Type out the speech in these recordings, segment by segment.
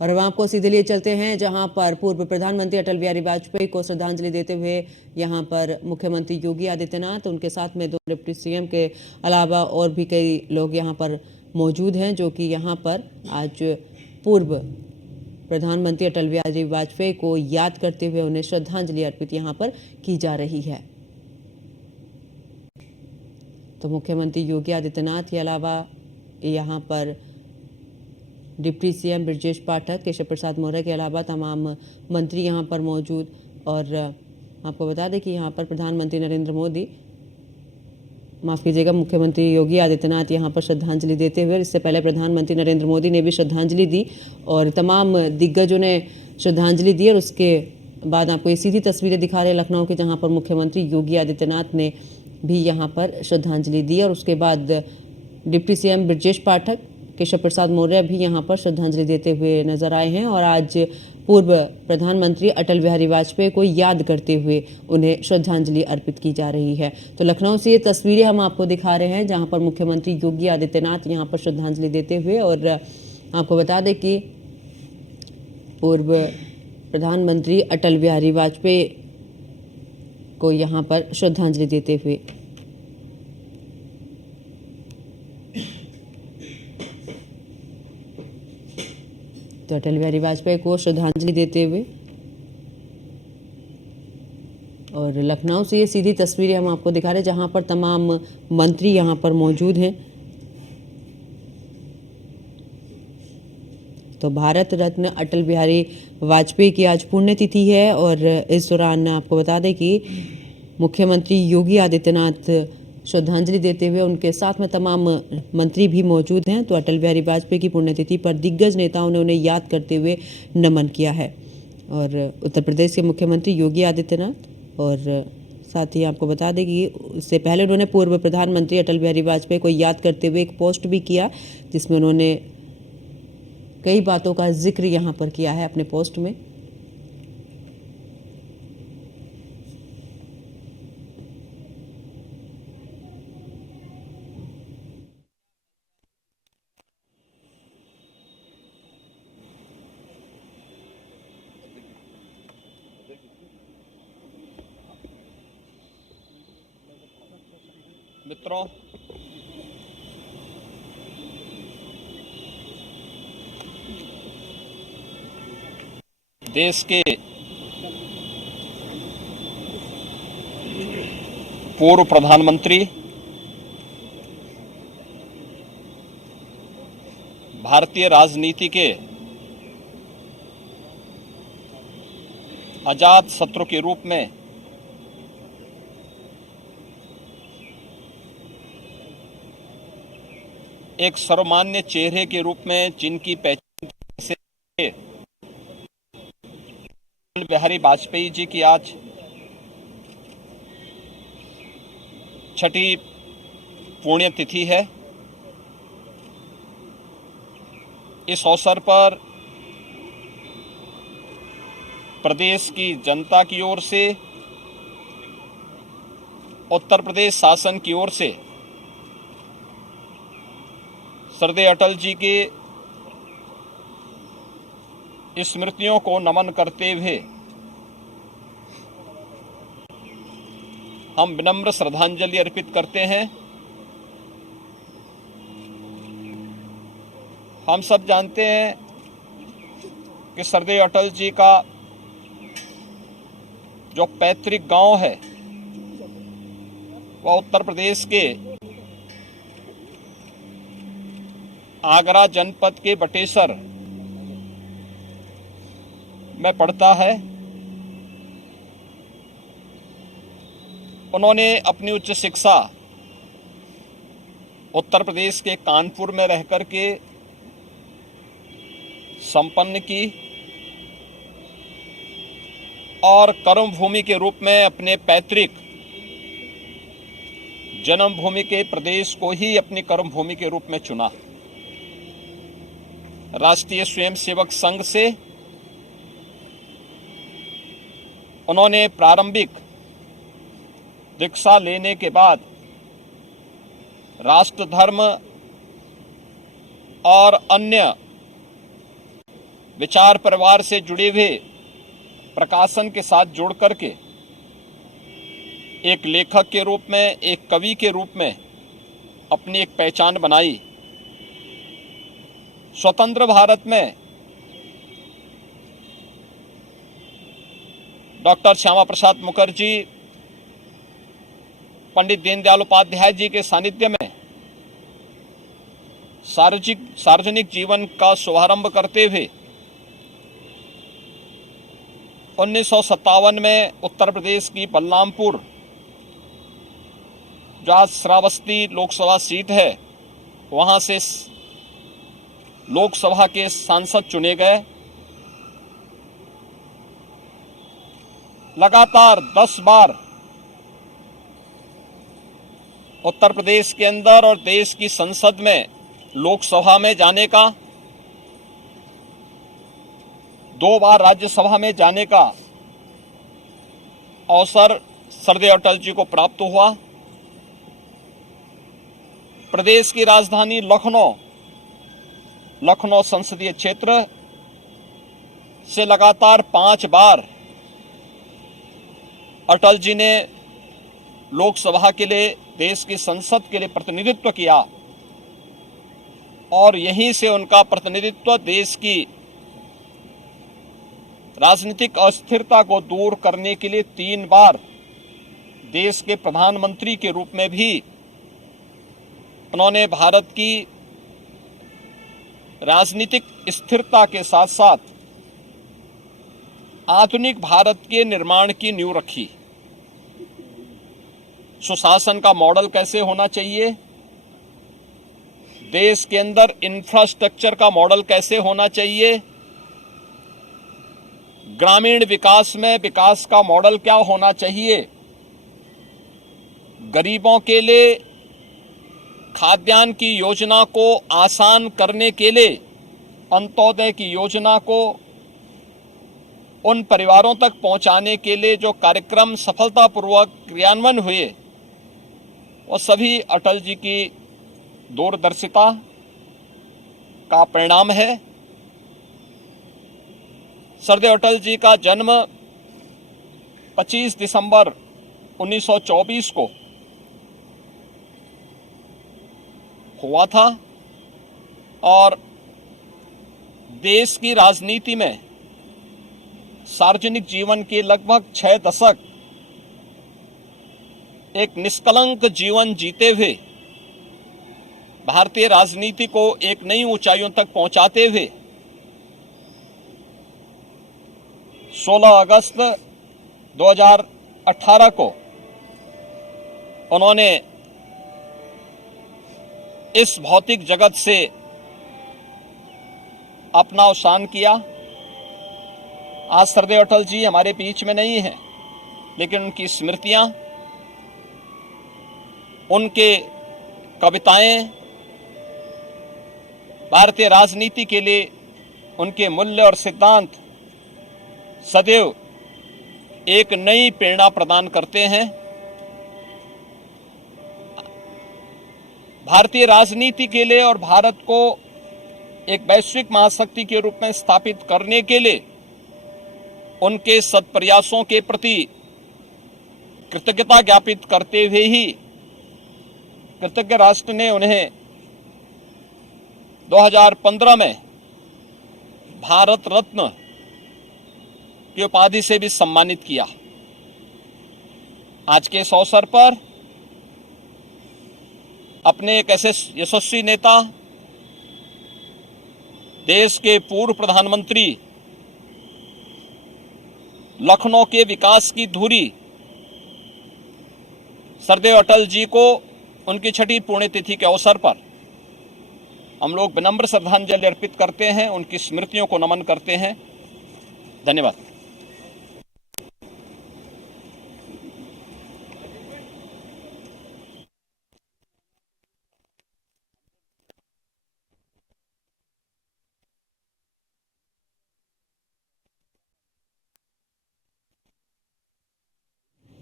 और अब आपको सीधे लिए चलते हैं जहां पर पूर्व प्रधानमंत्री अटल बिहारी वाजपेयी को श्रद्धांजलि देते हुए यहां पर मुख्यमंत्री योगी आदित्यनाथ, उनके साथ में 2 डिप्टी सीएम के अलावा और भी कई लोग यहां पर मौजूद हैं, जो कि यहां पर आज पूर्व प्रधानमंत्री अटल बिहारी वाजपेयी को याद करते हुए उन्हें श्रद्धांजलि अर्पित यहां पर की जा रही है। तो मुख्यमंत्री योगी आदित्यनाथ के अलावा यहां पर डिप्टी सीएम ब्रजेश पाठक, केशव प्रसाद मौर्य के अलावा तमाम मंत्री यहां पर मौजूद। और आपको बता दें कि यहां पर प्रधानमंत्री नरेंद्र मोदी, माफ कीजिएगा, मुख्यमंत्री योगी आदित्यनाथ यहां पर श्रद्धांजलि देते हुए, इससे पहले प्रधानमंत्री नरेंद्र मोदी ने भी श्रद्धांजलि दी और तमाम दिग्गजों ने श्रद्धांजलि दी। और उसके बाद आपको ये सीधी तस्वीरें दिखा रहे हैं लखनऊ की, जहां पर मुख्यमंत्री योगी आदित्यनाथ ने भी यहां पर श्रद्धांजलि दी। और उसके बाद डिप्टी सीएम ब्रजेश पाठक, केशव प्रसाद मौर्य भी यहां पर श्रद्धांजलि देते हुए नजर आए हैं। और आज पूर्व प्रधानमंत्री अटल बिहारी वाजपेयी को याद करते हुए उन्हें श्रद्धांजलि अर्पित की जा रही है। तो लखनऊ से ये तस्वीरें हम आपको दिखा रहे हैं जहां पर मुख्यमंत्री योगी आदित्यनाथ यहां पर श्रद्धांजलि देते हुए। और आपको बता दें कि पूर्व प्रधानमंत्री अटल बिहारी वाजपेयी को यहां पर श्रद्धांजलि देते हुए तो अटल बिहारी वाजपेयी को श्रद्धांजलि देते हुए और लखनऊ से ये सीधी तस्वीरें हम आपको दिखा रहे हैं जहां पर तमाम मंत्री यहां पर मौजूद हैं। तो भारत रत्न अटल बिहारी वाजपेयी की आज पुण्यतिथि है और इस दौरान आपको बता दें कि मुख्यमंत्री योगी आदित्यनाथ श्रद्धांजलि देते हुए, उनके साथ में तमाम मंत्री भी मौजूद हैं। तो अटल बिहारी वाजपेयी की पुण्यतिथि पर दिग्गज नेताओं ने उन्हें याद करते हुए नमन किया है। और उत्तर प्रदेश के मुख्यमंत्री योगी आदित्यनाथ और साथ ही आपको बता दें कि इससे पहले उन्होंने पूर्व प्रधानमंत्री अटल बिहारी वाजपेयी को याद करते हुए एक पोस्ट भी किया, जिसमें उन्होंने कई बातों का जिक्र यहाँ पर किया है अपने पोस्ट में। मित्रों, देश के पूर्व प्रधानमंत्री, भारतीय राजनीति के अजात शत्रु के रूप में एक सर्वमान्य चेहरे के रूप में जिनकी पहचान से अटल बिहारी वाजपेयी जी की आज छठी पुण्यतिथि है। इस अवसर पर प्रदेश की जनता की ओर से, उत्तर प्रदेश शासन की ओर से श्रद्धेय अटल जी की स्मृतियों को नमन करते हुए हम विनम्र श्रद्धांजलि अर्पित करते हैं। हम सब जानते हैं कि श्रद्धेय अटल जी का जो पैतृक गांव है वह उत्तर प्रदेश के आगरा जनपद के बटेसर में पड़ता है। उन्होंने अपनी उच्च शिक्षा उत्तर प्रदेश के कानपुर में रहकर के संपन्न की और कर्मभूमि के रूप में अपने पैतृक जन्मभूमि के प्रदेश को ही अपनी कर्मभूमि के रूप में चुना। राष्ट्रीय स्वयंसेवक संघ से उन्होंने प्रारंभिक दीक्षा लेने के बाद राष्ट्र धर्म और अन्य विचार परिवार से जुड़े हुए प्रकाशन के साथ जोड़ करके एक लेखक के रूप में, एक कवि के रूप में अपनी एक पहचान बनाई। स्वतंत्र भारत में डॉक्टर श्यामा प्रसाद मुखर्जी, पंडित दीनदयाल उपाध्याय जी के सानिध्य में सार्वजनिक जीवन का शुभारंभ करते हुए 1957 में उत्तर प्रदेश की बलरामपुर, जो आज श्रावस्ती लोकसभा सीट है, वहां से लोकसभा के सांसद चुने गए। लगातार 10 बार उत्तर प्रदेश के अंदर और देश की संसद में, लोकसभा में जाने का, 2 बार राज्यसभा में जाने का अवसर सरदेव अटल जी को प्राप्त हुआ। प्रदेश की राजधानी लखनऊ संसदीय क्षेत्र से लगातार 5 बार अटल जी ने लोकसभा के लिए, देश की संसद के लिए प्रतिनिधित्व किया और यहीं से उनका प्रतिनिधित्व देश की राजनीतिक अस्थिरता को दूर करने के लिए 3 बार देश के प्रधानमंत्री के रूप में भी उन्होंने भारत की राजनीतिक स्थिरता के साथ साथ आधुनिक भारत के निर्माण की नींव रखी। सुशासन का मॉडल कैसे होना चाहिए, देश के अंदर इंफ्रास्ट्रक्चर का मॉडल कैसे होना चाहिए, ग्रामीण विकास में विकास का मॉडल क्या होना चाहिए, गरीबों के लिए खाद्यान्न की योजना को आसान करने के लिए अंत्योदय की योजना को उन परिवारों तक पहुंचाने के लिए जो कार्यक्रम सफलतापूर्वक क्रियान्वयन हुए, वो सभी अटल जी की दूरदर्शिता का परिणाम है। सरदेव अटल जी का जन्म 25 दिसंबर 1924 को हुआ था और देश की राजनीति में सार्वजनिक जीवन के लगभग 6 दशक एक निष्कलंक जीवन जीते हुए भारतीय राजनीति को एक नई ऊंचाइयों तक पहुंचाते हुए 16 अगस्त 2018 को उन्होंने इस भौतिक जगत से अपना अवसान किया। आज सरदेव अटल जी हमारे बीच में नहीं हैं, लेकिन उनकी स्मृतियां, उनके कविताएं भारतीय राजनीति के लिए उनके मूल्य और सिद्धांत सदैव एक नई प्रेरणा प्रदान करते हैं। भारतीय राजनीति के लिए और भारत को एक वैश्विक महाशक्ति के रूप में स्थापित करने के लिए उनके सत्प्रयासों के प्रति कृतज्ञता ज्ञापित करते हुए ही कृतज्ञ राष्ट्र ने उन्हें 2015 में भारत रत्न की उपाधि से भी सम्मानित किया। आज के इस अवसर पर अपने एक ऐसे यशस्वी नेता, देश के पूर्व प्रधानमंत्री, लखनऊ के विकास की धुरी सरदेव अटल जी को उनकी 6ठी पुण्यतिथि के अवसर पर हम लोग विनम्र श्रद्धांजलि अर्पित करते हैं, उनकी स्मृतियों को नमन करते हैं। धन्यवाद।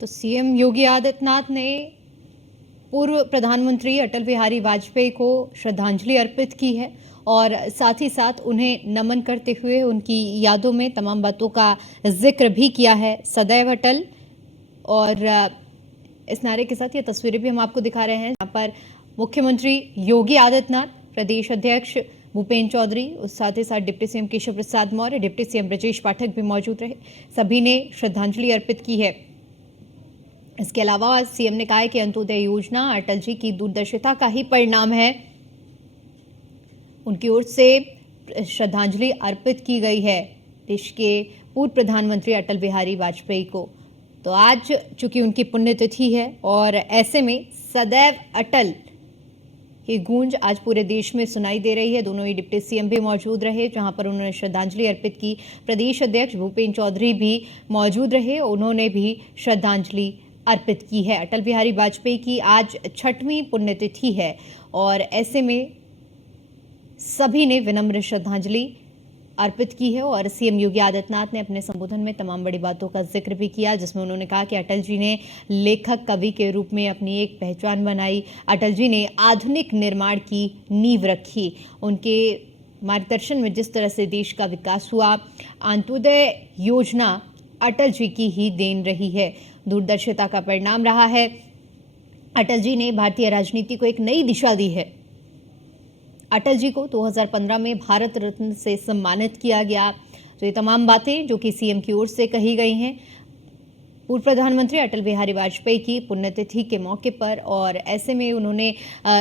तो सीएम योगी आदित्यनाथ ने पूर्व प्रधानमंत्री अटल बिहारी वाजपेयी को श्रद्धांजलि अर्पित की है और साथ ही साथ उन्हें नमन करते हुए उनकी यादों में तमाम बातों का जिक्र भी किया है। सदैव अटल। और इस नारे के साथ ये तस्वीरें भी हम आपको दिखा रहे हैं, जहाँ पर मुख्यमंत्री योगी आदित्यनाथ, प्रदेश अध्यक्ष भूपेन्द्र चौधरी, उस साथ ही साथ deputy CM Keshav Prasad Maurya, deputy CM Brajesh Pathak भी मौजूद रहे। सभी ने श्रद्धांजलि अर्पित की है। इसके अलावा सीएम ने कहा है कि अंत्योदय योजना अटल जी की दूरदर्शिता का ही परिणाम है। उनकी ओर से श्रद्धांजलि अर्पित की गई है देश के पूर्व प्रधानमंत्री अटल बिहारी वाजपेयी को। तो आज चूंकि उनकी पुण्यतिथि है और ऐसे में सदैव अटल की गूंज आज पूरे देश में सुनाई दे रही है। दोनों ही डिप्टी सीएम भी मौजूद रहे, जहां पर उन्होंने श्रद्धांजलि अर्पित की। प्रदेश अध्यक्ष भूपेन्द्र चौधरी भी मौजूद रहे, उन्होंने भी श्रद्धांजलि अर्पित की है। अटल बिहारी वाजपेयी की आज 6वीं पुण्यतिथि है और ऐसे में सभी ने विनम्र श्रद्धांजलि अर्पित की है। और सीएम योगी आदित्यनाथ ने अपने संबोधन में तमाम बड़ी बातों का जिक्र भी किया, जिसमें उन्होंने कहा कि अटल जी ने लेखक कवि के रूप में अपनी एक पहचान बनाई। अटल जी ने आधुनिक निर्माण की नींव रखी। उनके मार्गदर्शन में जिस तरह से देश का विकास हुआ, अंत्योदय योजना अटल जी की ही देन रही है, दूरदर्शिता का परिणाम रहा है। अटल जी ने भारतीय राजनीति को एक नई दिशा दी है। अटल जी को 2015 में भारत रत्न से सम्मानित किया गया। तो ये तमाम बातें जो कि सीएम की ओर से कही गई हैं पूर्व प्रधानमंत्री अटल बिहारी वाजपेयी की पुण्यतिथि के मौके पर, और ऐसे में उन्होंने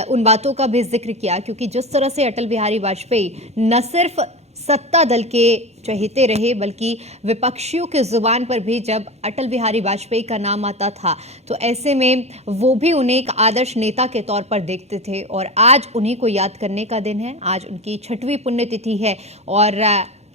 उन बातों का भी जिक्र किया, क्योंकि जिस तरह से अटल बिहारी वाजपेयी न सिर्फ सत्ता दल के चहेते रहे, बल्कि विपक्षियों के जुबान पर भी जब अटल बिहारी वाजपेयी का नाम आता था तो ऐसे में वो भी उन्हें एक आदर्श नेता के तौर पर देखते थे। और आज उन्हीं को याद करने का दिन है। आज उनकी 6वीं पुण्यतिथि है और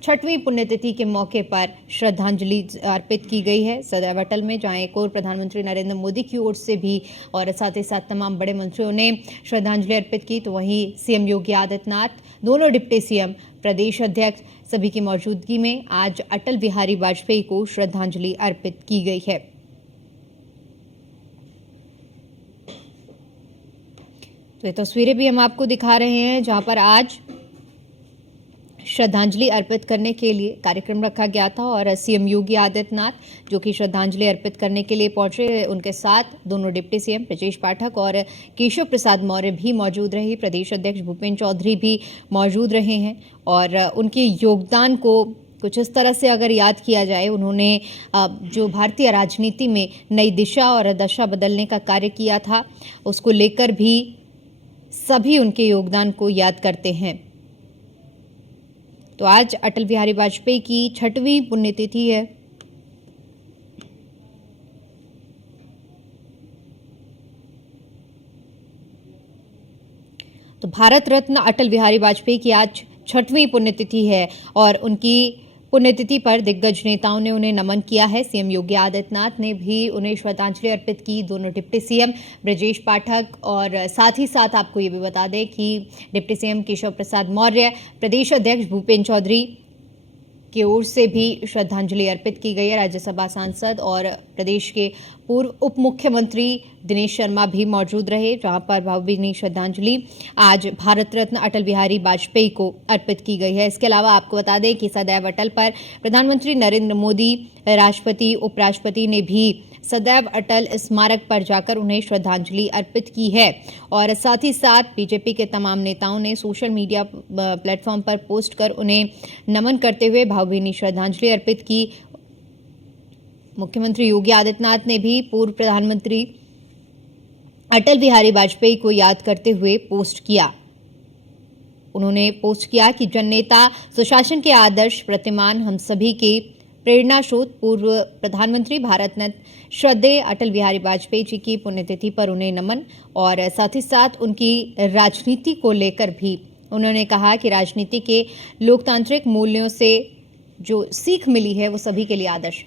6वीं पुण्यतिथि के मौके पर श्रद्धांजलि अर्पित की गई है सदैव अटल में, जहां एक और प्रधानमंत्री नरेंद्र मोदी की ओर से भी और साथ ही साथ तमाम बड़े मंत्रियों ने श्रद्धांजलि अर्पित की। तो वहीं सीएम योगी आदित्यनाथ, दोनों डिप्टी सीएम, प्रदेश अध्यक्ष, सभी की मौजूदगी में आज अटल बिहारी वाजपेयी को श्रद्धांजलि अर्पित की गई है। तो ये तस्वीरें भी हम आपको दिखा रहे हैं, जहां पर आज श्रद्धांजलि अर्पित करने के लिए कार्यक्रम रखा गया था और सीएम योगी आदित्यनाथ जो कि श्रद्धांजलि अर्पित करने के लिए पहुंचे, उनके साथ दोनों डिप्टी सीएम ब्रजेश पाठक और केशव प्रसाद मौर्य भी मौजूद रहे। प्रदेश अध्यक्ष भूपेन्द्र चौधरी भी मौजूद रहे हैं और उनके योगदान को कुछ इस तरह से अगर याद किया जाए, उन्होंने जो भारतीय राजनीति में नई दिशा और दशा बदलने का कार्य किया था, उसको लेकर भी सभी उनके योगदान को याद करते हैं। तो आज अटल बिहारी वाजपेयी की 6वीं पुण्यतिथि है। तो भारत रत्न अटल बिहारी वाजपेयी की आज 6वीं पुण्यतिथि है और उनकी पुण्यतिथि पर दिग्गज नेताओं ने उन्हें नमन किया है। सीएम योगी आदित्यनाथ ने भी उन्हें श्रद्धांजलि अर्पित की। दोनों डिप्टी सीएम ब्रजेश पाठक और साथ ही साथ आपको ये भी बता दें कि डिप्टी सीएम केशव प्रसाद मौर्य, प्रदेश अध्यक्ष भूपेन्द्र चौधरी की ओर से भी श्रद्धांजलि अर्पित की गई है। राज्यसभा सांसद और प्रदेश के पूर्व उप मुख्यमंत्री दिनेश शर्मा भी मौजूद रहे, जहां पर भावभीनी श्रद्धांजलि आज भारत रत्न अटल बिहारी वाजपेयी को अर्पित की गई है। इसके अलावा आपको बता दें कि सदैव अटल पर प्रधानमंत्री नरेंद्र मोदी, राष्ट्रपति, उपराष्ट्रपति ने भी सदैव अटल स्मारक पर जाकर उन्हें श्रद्धांजलि अर्पित की है। और साथ ही साथ बीजेपी के तमाम नेताओं ने सोशल मीडिया प्लेटफॉर्म पर पोस्ट कर उन्हें नमन करते हुए भावभीनी श्रद्धांजलि अर्पित की। मुख्यमंत्री योगी आदित्यनाथ ने भी पूर्व प्रधानमंत्री अटल बिहारी वाजपेयी को याद करते हुए पोस्ट किया। उन्होंने पोस्ट किया कि जननेता, सुशासन के आदर्श प्रतिमान, हम सभी के प्रेरणा स्रोत, पूर्व प्रधानमंत्री भारत रत्न श्रद्धेय अटल बिहारी वाजपेयी जी की पुण्यतिथि पर उन्हें नमन। और साथ ही साथ उनकी राजनीति को लेकर भी उन्होंने कहा कि राजनीति के लोकतांत्रिक मूल्यों से जो सीख मिली है वो सभी के लिए आदर्श